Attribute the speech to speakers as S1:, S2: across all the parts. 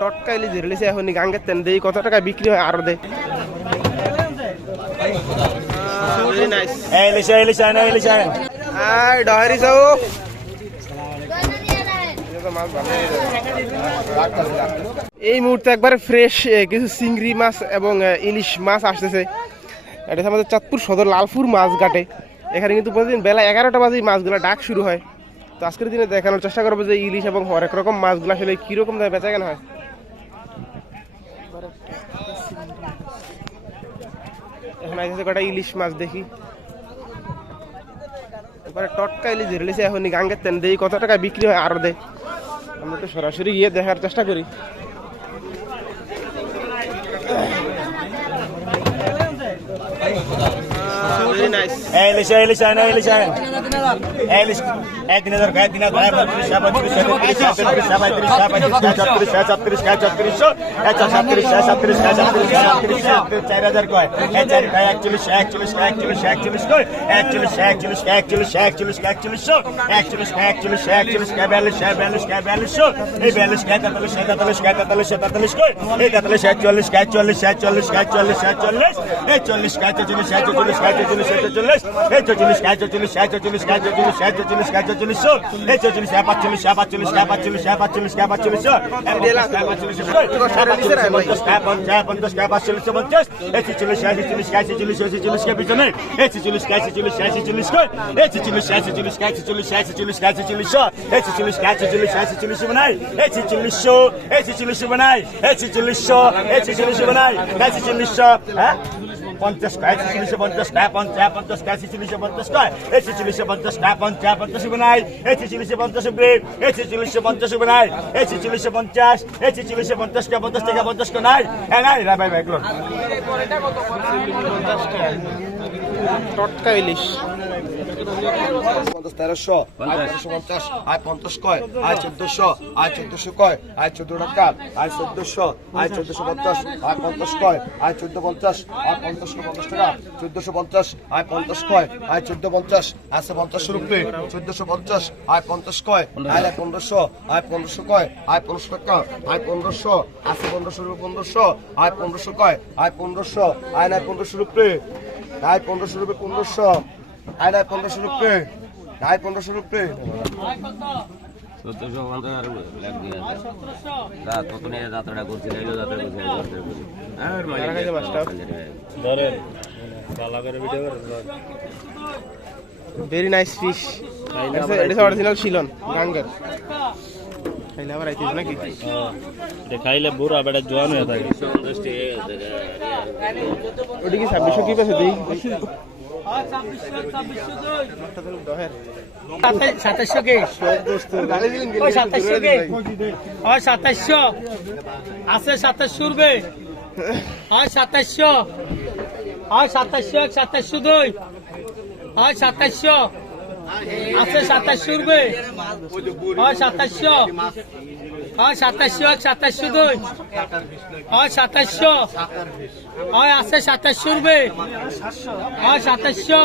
S1: টটকা ইলিশ রিলিছে এখন গাঙ্গের তেন দেই কত টাকা বিক্রি হয়
S2: আরও
S1: আর ডহারি এই মুহূর্তে একবারে ফ্রেশ কিছু চিংড়ি মাছ এবং ইলিশ মাছ আসতেছে। এটা আমাদের চাঁদপুর সদর লালপুর মাছ ঘাটে। এখানে কিন্তু প্রতিদিন বেলা এগারোটা বাজে মাছগুলো ডাক শুরু হয়। তো আজকের দিনে দেখানোর চেষ্টা করব যে ইলিশ এবং হরেক রকম মাছগুলো আসলে কীরকম দামে বেচা কেন হয়? এখন আইসে কটা ইলিশ মাছ দেখি। এবারে টটকা ইলিশ রিলিছে এখন গাঙ্গের তেন দেই কত টাকা বিক্রি হয় আরও দে। আমরা তো সরাসরি গিয়ে দেখার চেষ্টা করি।
S2: ইলিশ ইলিশ আইন ইলিশ আইন ইলিশ এক দিন হাজার এক দিন হাজার পঁয়ত্রিশ পঁয়ত্রিশ পঁয়ত্রিশ পঁয়ত্রিশ ছত্রিশ ছত্রিশ সাতত্রিশ সাতত্রিশ সাতত্রিশ সাতত্রিশ চার হাজার কয় চার কয় একচল্লিশ একচল্লিশ একচল্লিশ একচল্লিশ কয় একচল্লিশ একচল্লিশ একচল্লিশ একচল্লিশ একচল্লিশশো একচল্লিশ একচল্লিশ একচল্লিশ কে বিয়াল্লিশ কে বিয়াল্লিশ কে বিয়াল্লিশশো এই বিয়াল্লিশ কে তেতাল্লিশ তেতাল্লিশ কে তেতাল্লিশ তেতাল্লিশ কয় এই তেতাল্লিশ একচল্লিশ কে চল্লিশ একচল্লিশ কে চল্লিশ একচল্লিশ এই চল্লিশ কে চল্লিশ একচল্লিশ কে চল্লিশ একচল্লিশ এই চল্লিশ কে চল্লিশ একচল্লিশ কে চল্লিশ একচল্লিশ কে চল্লিশ এই চল্লিশ কে পাঁচচল্লিশ কে পাঁচচল্লিশ কে পাঁচচল্লিশ কে পাঁচচল্লিশ কে পাঁচচল্লিশ পঞ্চাশ কে পঞ্চাশ পঞ্চাশ কে পাঁচচল্লিশ পঞ্চাশ এই ছিচল্লিশ আশি চল্লিশ কে চল্লিশ আশি চল্লিশ কে পিছনে এই ছিচল্লিশ কে চল্লিশ আশি চল্লিশ এই ছিচল্লিশ আশি চল্লিশ কে চল্লিশ আশি চল্লিশ কে চল্লিশ এই ছিচল্লিশ কে চল্লিশ আশি চল্লিশ বানাই এই ছিচল্লিশশো এই ছিচল্লিশ বানাই এই ছিচল্লিশশো এই ছিচল্লিশ বানাই এই ছিচল্লিশশো হ্যাঁ পঞ্চাশ কয়, ছিচল্লিশে পঞ্চাশ কয়, পঞ্চাশ পঞ্চাশ কয়, ছিচল্লিশে পঞ্চাশ কয়, এই ছিচল্লিশে পঞ্চাশ কয়, পঞ্চাশ পঞ্চাশ বানাই এই ছিচল্লিশে পঞ্চাশ ব্রেক এই ছিচল্লিশে পঞ্চাশ বানাই এই ছিচল্লিশে পঞ্চাশ, এই ছিচল্লিশে পঞ্চাশ কে পঞ্চাশ থেকে পঞ্চাশ কে নাই হ্যাঁ নাই, রা, ভাই ভাই, এগুলো।
S1: টটকা ইলিশ।
S3: পঞ্চাশ, তেরোশো আয় তেরোশো পঞ্চাশ আয় পঞ্চাশ কয় আয় চোদ্দশো আয় চোদ্দশো কয় আয় চোদ্দ টাকা আয় চোদ্দশো আয় চোদ্দশো পঞ্চাশ আয় পঞ্চাশ কয় আয় চোদ্দ পঞ্চাশ আয় পঞ্চাশ পঞ্চাশ টাকা, চোদ্দশো পঞ্চাশ আয় পঞ্চাশ কয় আয় চোদ্দ পঞ্চাশ, আছে পঞ্চাশ রুপে, চোদ্দশো পঞ্চাশ আয় পঞ্চাশ কয় আয় আয় পনেরোশো আয় পনেরোশো কয় আয় পনেরোশো টাকা আয় পনেরোশো, আছে পনেরোশো রুপে, পনেরোশো আয় পনেরোশো কয় আয় পনেরোশো আয় নাই পনেরোশো রুপে আয় পনেরোশো রুপে, পনেরোশো আয় নাই পনেরোশো রুপে। আয় পনেরোশো রুপে।
S4: চোদ্দশো পঞ্চাশ আর লাখ দুই হাজার রাত কত নিয়ে যাত্রাটা করছি এলো যাত্রা করছি এলো যাত্রা করছি আর
S1: যারা খাইছে মাছটা? ভেরি নাইস ফিশ এটা অরিজিনাল শিলন গাঙ্গের। খাইলে আবার আইতিস নাকি?
S5: খাইলে বুড়া বেটা জোয়ান হয়ে থাকে।
S1: ওটা কি ছাব্বিশশো কি পেছে দিই।
S6: সাতাশশো কে আছে সাতাশশো রুপে ওই সাতাশশো ওই সাতাশশো এক সাতাশশো ওই সাতাশশো আছে সাতাশশো রুপে ওই সাতাশশো সাতাশশো সাতাশশো দুই সাতাশশো আছে সাতাশশো রুপে ওই সাতাশশো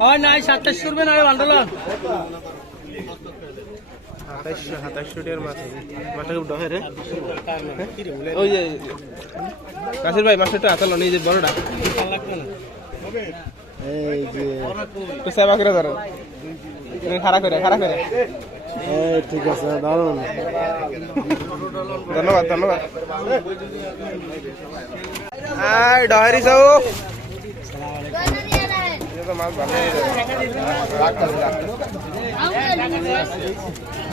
S6: ওই নাই সাতাশশো রুপে নয় বান্ডলন
S1: সাতাইশশো সাতাইশশো টাকার মাছ আছে মাছটা খুব ডহে রে ওই যে কাশির ভাই মাছটা একটু হাতালো এই যে বড়টা এই যে একটু সেবা করে ধরো খারাপ করে খারাপ করে ঠিক আছে দারুণ ধন্যবাদ ধন্যবাদ। আর ডহারি যাও মাছ ভালো।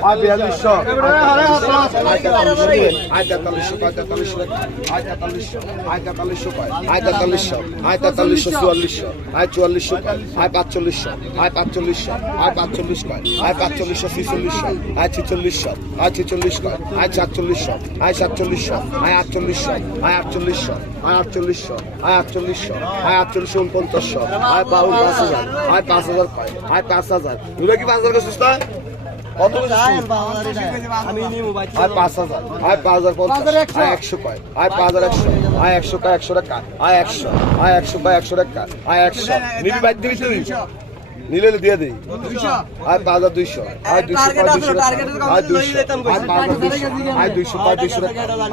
S3: আয় বিয়াল্লিশশো আয় আয় তেতাল্লিশশো আয় তেতাল্লিশশো আয় তেতাল্লিশশো আয় তেতাল্লিশশো আয় তেতাল্লিশশো চুয়াল্লিশশো আয় চুয়াল্লিশশো আয় পাঁচচল্লিশশো আয় পাঁচচল্লিশশো আয় পাঁচচল্লিশ কয় আয় পাঁচচল্লিশশো ছিচল্লিশশো আয় ছিচল্লিশশো আয় ছিচল্লিশ কয় আয় সাতচল্লিশশো আয় সাতচল্লিশশো আয় আটচল্লিশশো আয় আটচল্লিশশো আয় আটচল্লিশশো আয় আটচল্লিশশো আয় আটচল্লিশশো উনপঞ্চাশশো আয় বাউন পাঁচ হাজার আয় পাঁচ হাজার পাঁচ হাজার এগুলো কি পাঁচ হাজার না
S7: কত আয় পাঁচ হাজার। আর পাঁচ হাজার পঞ্চাশ। একশো। কয়। আয় পাঁচ হাজার একশো। আয় একশো কয় একশো টাকা। আয় একশো। আয় একশো কয় একশো টাকা। আয় একশো। নিবি বাদ দিবি তুই। নিলে দিয়ে দিই আয় পাঁচ হাজার দুইশো আয় দুইশো কয় দুইশো টাকা আয় দুইশো পাঁচ হাজার দুইশো আয় দুইশো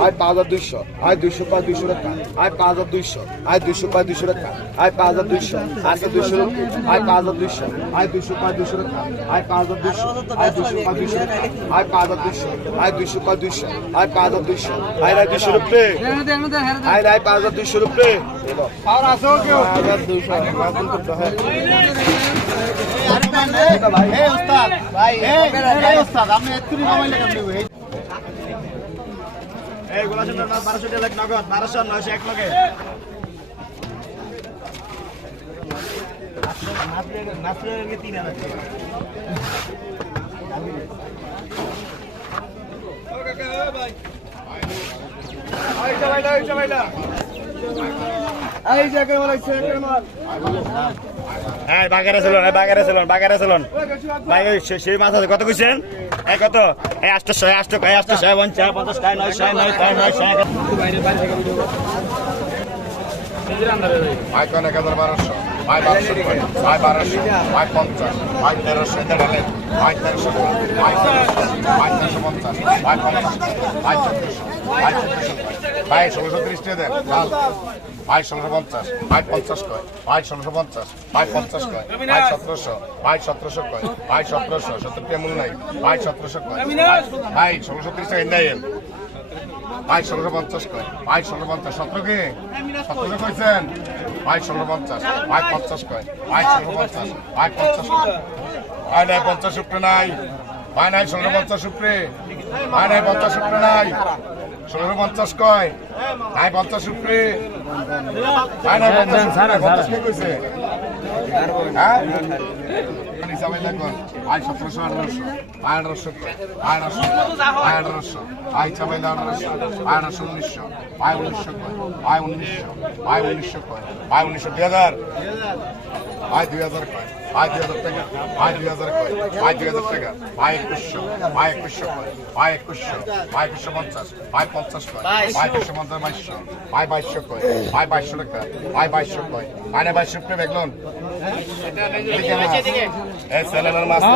S7: আয় পাঁচ হাজার দুইশো আয় দুইশো কয় দুইশো টাকা আয় পাঁচ হাজার দুইশো আয় দুইশো কয় দুইশো টাকা আয় পাঁচ হাজার দুইশো আয় দুইশো আয় পাঁচ হাজার দুইশো আয় দুইশো কয় দুইশো টাকা আয় পাঁচ হাজার দুইশো আয় দুইশো কয় দুইশো টাকা আয় পাঁচ হাজার দুইশো আয় দুইশো কয় দুইশো আয় পাঁচ হাজার দুইশো আয় রায় দুইশো রুপে আয় রায় পাঁচ হাজার দুইশো রুপে
S1: পাঁচ হাজার দুইশো মাছ করতে হয়
S2: এই গোলা সুন্দর মাছ বারোশো টাকা নগদ। বারোশো নয়শো এক লগে তিন হাজার হ্যাঁ বাগারে চলুন এই বাগারে চলুন বাগারে চলুন ভাই ওই সেই মাছ আছে কত কইছেন? এই কত? এই আটশো এই আটশো এই আটশো ছয় পঞ্চাশ পঞ্চাশ নয় ছয় নয় ছয় নয় ছয়
S7: আয় এক হাজার বারোশো। আয় বারোশো আয় বারোশো আয় পঞ্চাশ আয় তেরোশো দেড়ালে আয় তেরোশো আয় তেরোশো আয় তেরোশো পঞ্চাশ আয় পঞ্চাশ আয় চোদ্দশো আয় চোদ্দশো আয় ষোলোশো ত্রিশ টাকা দেন, লাল আয় ষোলোশো পঞ্চাশ আয় পঞ্চাশ কয় আয় ষোলোশো পঞ্চাশ আয় পঞ্চাশ কয় আয় সতেরোশো আয় সতেরোশো কয় আয় সতেরোশো সত্তর টাকা মূল নাই আয় সতেরোশো কয় আয় ষোলোশো ত্রিশ টাকা ইন্দাইন আয় ষোলোশো পঞ্চাশ কয় আয় ষোলো পঞ্চাশ, সতেরো কি? সতেরো কইছেন? আয় ষোলো পঞ্চাশ আয় পঞ্চাশ কয়? আয় ষোলো পঞ্চাশ আয় পঞ্চাশ কয় আয় নাই পঞ্চাশ উপরে নাই। আয় নাই ষোলো পঞ্চাশ উপরে। আয় নাই পঞ্চাশ উপরে নাই। ষোলো পঞ্চাশ কয়? আয় পঞ্চাশ উপরে। আয় নাই পঞ্চাশ পঞ্চাশ কে কইছে? হ্যাঁ? আয় সতেরোশো আঠারোশো আয় আঠারোশো আয় আঠারোশো আয় আঠারোশো আয় চাবাইল আঠারোশো আয় আঠারোশো উনিশশো আয় উনিশশো আয় উনিশশো আয় উনিশশো আয় উনিশশো দুই হাজার আয় দুই হাজার কয় আয় দুই হাজার টাকা আয় দুই হাজার কয় আয় দুই হাজার টাকা আয় একুশশো আয় একুশশো কয় আয় একুশশো আয় একুশশো পঞ্চাশ আয় পঞ্চাশ কয় আয় একুশশো পঞ্চাশ বাইশশো আয় বাইশশো কয় আয় বাইশশো টাকা আয় বাইশশো কয় আয় বাইশশো টাকা দেখলুন এই ছেলেমের মাছ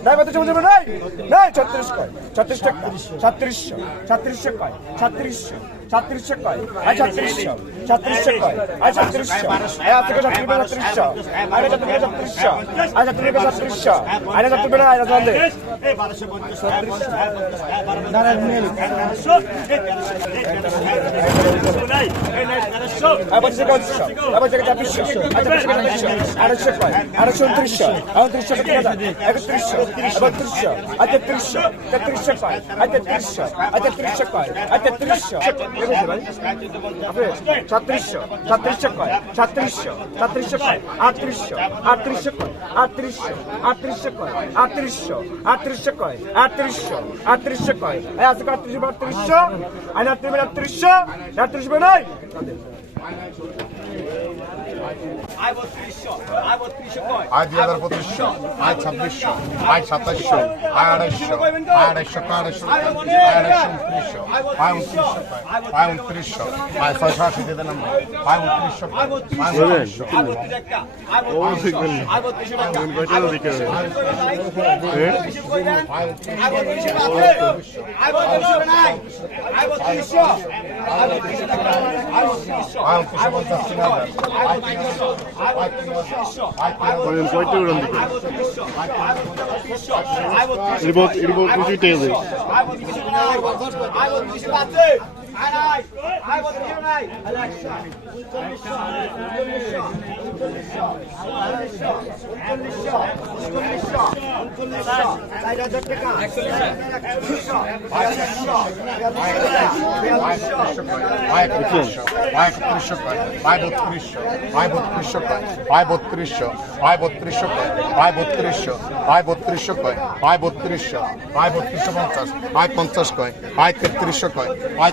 S7: নাই নাই পঁয়ত্রিশশো পঞ্চাশ নাই নাই ছত্রিশ কয় ছত্রিশ টাকা ছত্রিশশো ছত্রিশশো কয় ছত্রিশশো ছত্রিশশো কয় আয় ছত্রিশশো ছত্রিশশো কয় আয় ছত্রিশশো আয় আজ থেকে ছত্রিশ ছত্রিশশো আয় ছত্রিশ ছত্রিশশো আয় ছত্রিশ ছত্রিশশো আয় ছত্রিশ আয় ছত্রিশ
S2: এই বারোশো পঞ্চাশ বারোশো তেরোশো
S7: আয় পঁচিশশো পঁচিশশো আয় পঁচিশশো ছাব্বিশশো আয় ছাব্বিশশো ছাব্বিশশো আড়াইশো আড়াইশো বত্রিশশো আয় তেত্রিশশো তেত্রিশশো কয় আয় তেত্রিশশো আয় তেত্রিশশো কয় আয় তেত্রিশশো ছত্রিশশো ছত্রিশশো কয় ছত্রিশশো ছত্রিশশো কয় আটত্রিশশো আটত্রিশশো কয় আটত্রিশশো আটত্রিশশো কয় আটত্রিশশো আটত্রিশশো কয় আটত্রিশশো আটত্রিশশো কয় এই আছে আটত্রিশশো আয় আটত্রিশ আটত্রিশশো আটত্রিশ নাই আয় দুই হাজার পঁচিশশো আয় ছাব্বিশশো আয় সাতাশশো আয় আড়াইশো আয় আড়াইশো আড়াইশো আয় আড়াইশো উনত্রিশশো আয় উনত্রিশশো আয় উনত্রিশশো আয় ছয়শো আশি দিয়ে দিলাম আয় উনত্রিশশো আয় উনত্রিশশো আয় উনত্রিশশো আয় তিন I will be shocked. I will be shocked. I will
S5: be shocked. I will be
S2: shocked. I will be shocked.
S7: I will be shocked. I will be shocked. I will be shocked. I will be shocked. I will be shocked. I will be shocked. I will be shocked. I will be shocked. I will be shocked. I will be shocked. I will be shocked. I will be shocked. আয় বত্রিশশো বত্রিশশো বত্রিশশো বত্রিশশো বত্রিশশো কয় আয় বত্রিশশো বত্রিশশো পঞ্চাশ পঞ্চাশ কয় তেত্রিশশো কয় আয়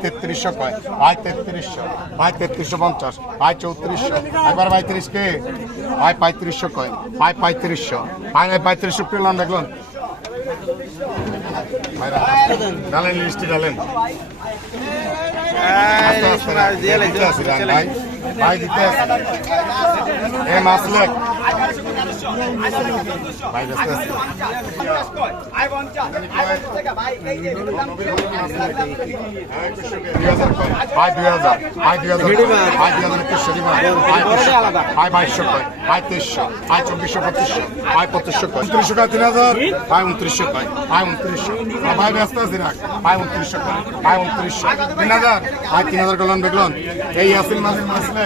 S7: তেত্রিশশো কয় তেত্রিশশো তেত্রিশশো পঞ্চাশ আয় চৌত্রিশশো এবার পঁয়ত্রিশ কে পায় পঁয়ত্রিশশো কয় আয় পঁয়ত্রিশশো আয় আয় পঁয়ত্রিশশো পেলাম, দেখলাম। ডালেন, লিস্টে ডালেন। ভাই ভাই দিতে এ মাসলেক ভাই ব্যস্ত আছি ভাই দুই হাজার ভাই দুই হাজার ভাই দুই হাজার একুশশো দিবা ভাই বাইশশো কয় ভাই তেইশশো ভাই চব্বিশশো পঁচিশশো ভাই পঁচিশশো কয় উনত্রিশশো কয় তিন হাজার ভাই উনত্রিশশো কয় ভাই উনত্রিশশো ভাই ব্যস্ত আছি রাখ ভাই উনত্রিশশো কয় ভাই উনত্রিশশো তিন হাজার ভাই তিন হাজার গলন দেখলেন এই আসিল মাসিল মাসলে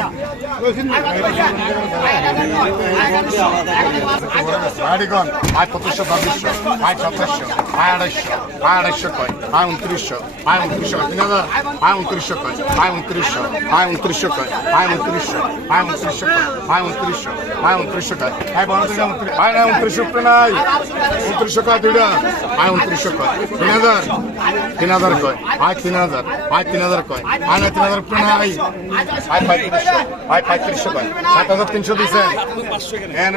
S7: গাড়িগণ আয় পঁচিশশো, ছাব্বিশশো আয় সাতাশশো আয় আড়াইশো আয় আড়াইশো কয় আয় উনত্রিশশো আয় উনত্রিশশো তিন হাজার আয় উনত্রিশশো কয় আয় উনত্রিশশো আয় উনত্রিশশো কয় আয় উনত্রিশশো আয় উনত্রিশশো আয় উনত্রিশশো আয় উনত্রিশশো কয় আয় থেকে উনত্রিশ আয় না, উনত্রিশশো নাই, উনত্রিশশো কয় দুইটা আয় উনত্রিশশো কয়, তিন হাজার তিন হাজার কয় আয় তিন হাজার আয় তিন হাজার কয় আয় না, তিন হাজার নাই আয় পঁয়ত্রিশশো কয়? সাত হাজার তিনশো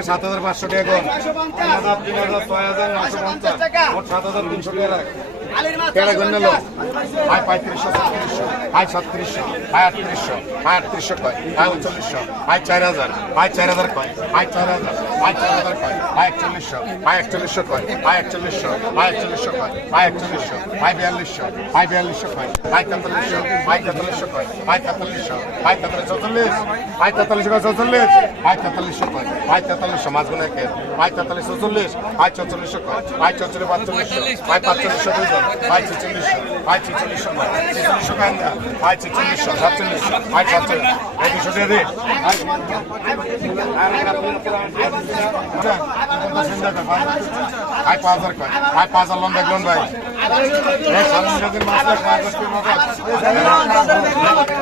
S7: সাত হাজার পাঁচশো হাজার, ছয় হাজার পঞ্চাশ। সাত হাজার তিনশো সাতত্রিশশো কয়? চার হাজার। চার হাজার কয়? চার হাজার। চার হাজার কয় একচল্লিশশো আয় একচল্লিশশো কয় আয় একচল্লিশশো আয় একচল্লিশশো কয় আয় একচল্লিশশো আয় বিয়াল্লিশশো আয় বিয়াল্লিশশো কয় আয় তেতাল্লিশশো আয় তেতাল্লিশশো কয় আয় তেতাল্লিশশো আয় তেতাল্লিশ চৌচল্লিশ আয় তেতাল্লিশশো কয় চৌচল্লিশ আয় তেতাল্লিশশো কয় আয় তেতাল্লিশশো মাছ গুণ একের আয় তেতাল্লিশ চৌচল্লিশ আয় চৌচল্লিশশো কয় আয় চৌচল্লিশ পাঁচচল্লিশশো আয় পাঁচচল্লিশশো দুইজন আয় ছেচল্লিশশো আয় ছেচল্লিশশো নয় ছেচল্লিশশো কান্দা আয় ছেচল্লিশশো সাতচল্লিশ আয় সাতচল্লিশ এই দুশো আয় পাঁচ হাজার কয় আয় পাঁচ হাজার লোন দেখলেন ভাই